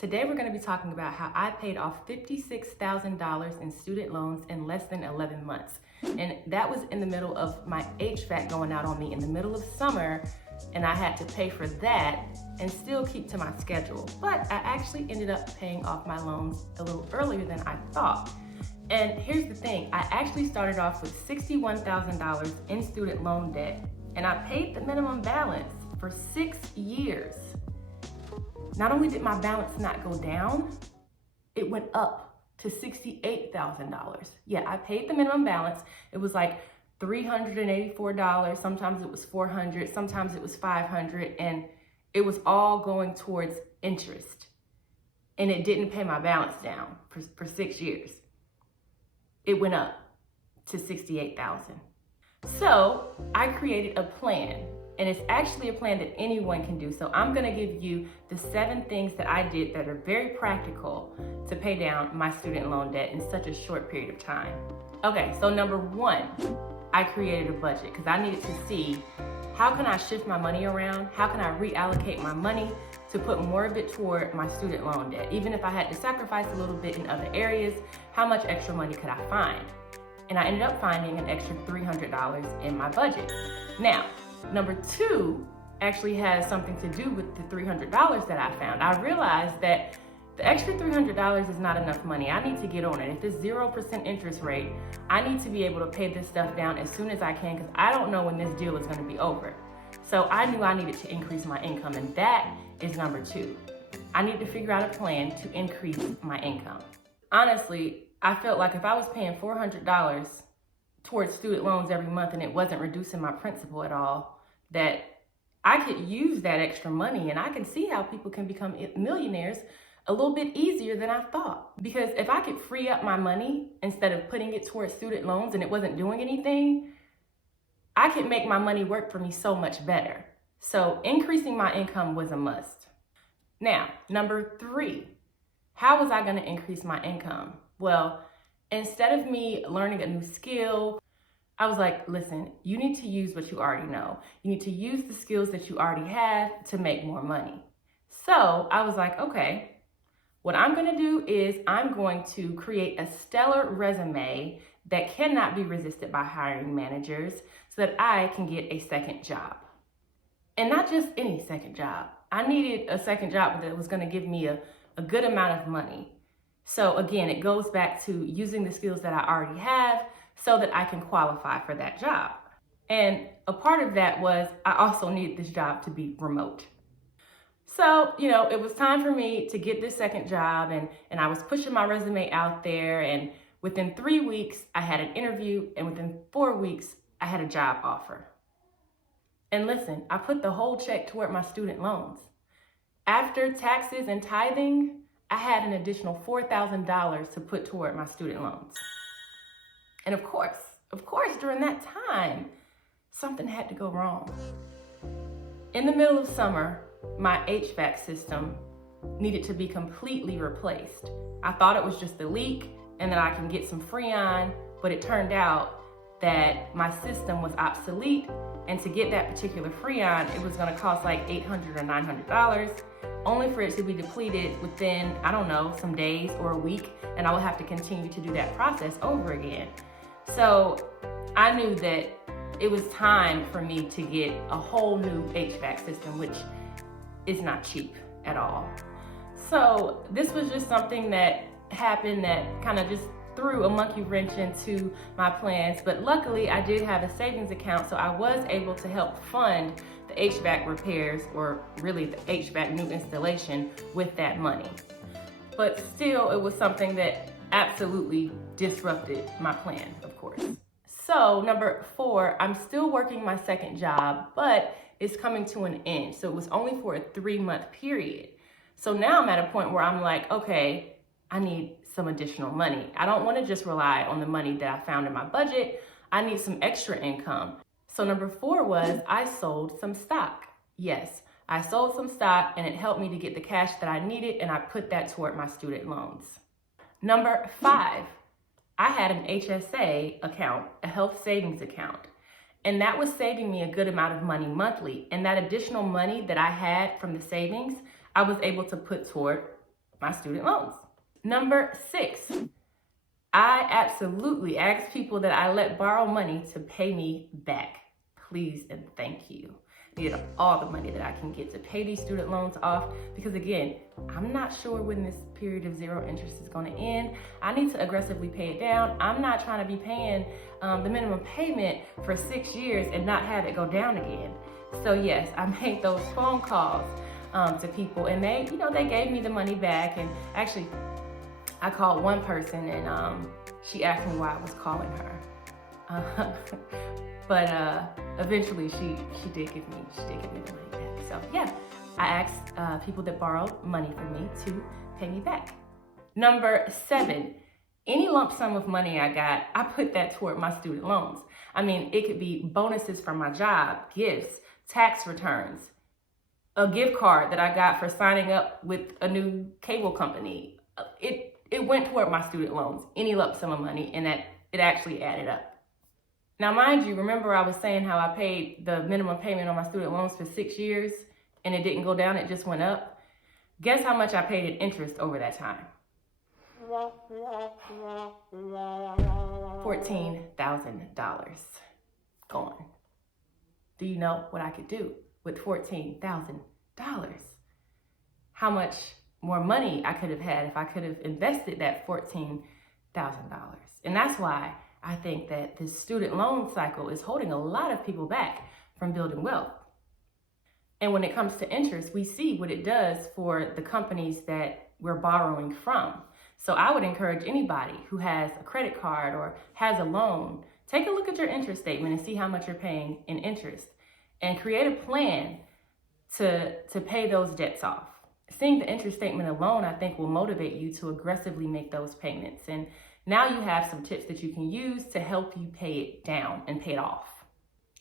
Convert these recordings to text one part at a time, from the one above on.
Today we're going to be talking about how I paid off $56,000 in student loans in less than 11 months. And that was in the middle of my HVAC going out on me in the middle of summer, and I had to pay for that and still keep to my schedule. But I actually ended up paying off my loans a little earlier than I thought. And here's the thing, I actually started off with $61,000 in student loan debt, and I paid the minimum balance for 6 years. Not only did my balance not go down, it went up to $68,000. Yeah, I paid the minimum balance. It was like $384. Sometimes it was $400, sometimes it was $500, and it was all going towards interest. And it didn't pay my balance down for 6 years. It went up to $68,000. So I created a plan. And it's actually a plan that anyone can do. So I'm gonna give you the 7 things that I did that are very practical to pay down my student loan debt in such a short period of time. Okay, so number 1, I created a budget because I needed to see how can I shift my money around? How can I reallocate my money to put more of it toward my student loan debt? Even if I had to sacrifice a little bit in other areas, how much extra money could I find? And I ended up finding an extra $300 in my budget. Now, number 2 actually has something to do with the $300 that I found. I realized that the extra $300 is not enough money. I need to get on it. If it's 0% interest rate, I need to be able to pay this stuff down as soon as I can because I don't know when this deal is going to be over. So I knew I needed to increase my income, and that is number 2. I need to figure out a plan to increase my income. Honestly, I felt like if I was paying $400 towards student loans every month and it wasn't reducing my principal at all, that I could use that extra money, and I can see how people can become millionaires a little bit easier than I thought. Because if I could free up my money instead of putting it towards student loans and it wasn't doing anything, I could make my money work for me so much better. So increasing my income was a must. Now, number 3, how was I going to increase my income? Well, instead of me learning a new skill, I was like, listen, you need to use what you already know. You need to use the skills that you already have to make more money. So I was like, okay, what I'm going to do is I'm going to create a stellar resume that cannot be resisted by hiring managers so that I can get a second job. And not just any second job. I needed a second job that was going to give me a good amount of money. So again, it goes back to using the skills that I already have so that I can qualify for that job. And a part of that was I also needed this job to be remote. So, it was time for me to get this second job, and I was pushing my resume out there, and within 3 weeks, I had an interview, and within 4 weeks, I had a job offer. And listen, I put the whole check toward my student loans. After taxes and tithing, I had an additional $4,000 to put toward my student loans. And of course, during that time, something had to go wrong. In the middle of summer, my HVAC system needed to be completely replaced. I thought it was just a leak and that I can get some Freon, but it turned out that my system was obsolete, and to get that particular Freon, it was gonna cost like $800 or $900, only for it to be depleted within, I don't know, some days or a week, and I would have to continue to do that process over again. So I knew that it was time for me to get a whole new HVAC system, which is not cheap at all. So this was just something that happened that kind of just threw a monkey wrench into my plans, but luckily I did have a savings account, so I was able to help fund the HVAC repairs, or really the HVAC new installation, with that money. But still, it was something that absolutely disrupted my plan, of course. So number 4, I'm still working my second job, but it's coming to an end. So it was only for a 3-month period. So now I'm at a point where I'm like, okay, I need some additional money. I don't want to just rely on the money that I found in my budget. I need some extra income. So number 4 was I sold some stock. Yes, I sold some stock, and it helped me to get the cash that I needed, and I put that toward my student loans. Number 5, I had an HSA account, a health savings account. And that was saving me a good amount of money monthly. And that additional money that I had from the savings, I was able to put toward my student loans. Number 6, I absolutely ask people that I let borrow money to pay me back. Please and thank you. I need all the money that I can get to pay these student loans off because again, I'm not sure when this period of zero interest is going to end. I need to aggressively pay it down. I'm not trying to be paying the minimum payment for 6 years and not have it go down again. So yes, I made those phone calls to people and they gave me the money back. And actually, I called one person and she asked me why I was calling her. But eventually she did give me the money back. So yeah, I asked people that borrowed money from me to pay me back. Number 7, any lump sum of money I got, I put that toward my student loans. I mean, it could be bonuses from my job, gifts, tax returns, a gift card that I got for signing up with a new cable company. It went toward my student loans, any lump sum of money, and that it actually added up. Now, mind you, remember I was saying how I paid the minimum payment on my student loans for 6 years and it didn't go down, it just went up? Guess how much I paid in interest over that time? $14,000 gone. Do you know what I could do with $14,000? How much more money I could have had if I could have invested that $14,000. And that's why I think that this student loan cycle is holding a lot of people back from building wealth. And when it comes to interest, we see what it does for the companies that we're borrowing from. So I would encourage anybody who has a credit card or has a loan, take a look at your interest statement and see how much you're paying in interest and create a plan to pay those debts off. Seeing the interest statement alone, I think, will motivate you to aggressively make those payments. And now you have some tips that you can use to help you pay it down and pay it off.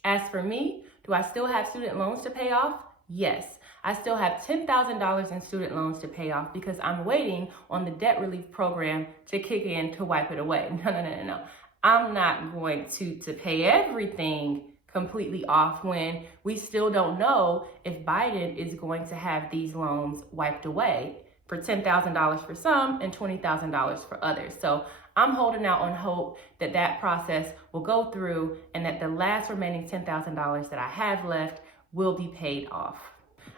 As for me, do I still have student loans to pay off? Yes, I still have $10,000 in student loans to pay off because I'm waiting on the debt relief program to kick in to wipe it away. No. I'm not going to pay everything completely off when we still don't know if Biden is going to have these loans wiped away for $10,000 for some and $20,000 for others. So I'm holding out on hope that that process will go through and that the last remaining $10,000 that I have left will be paid off.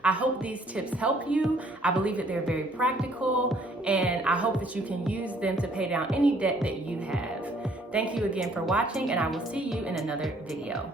I hope these tips help you. I believe that they're very practical and I hope that you can use them to pay down any debt that you have. Thank you again for watching and I will see you in another video.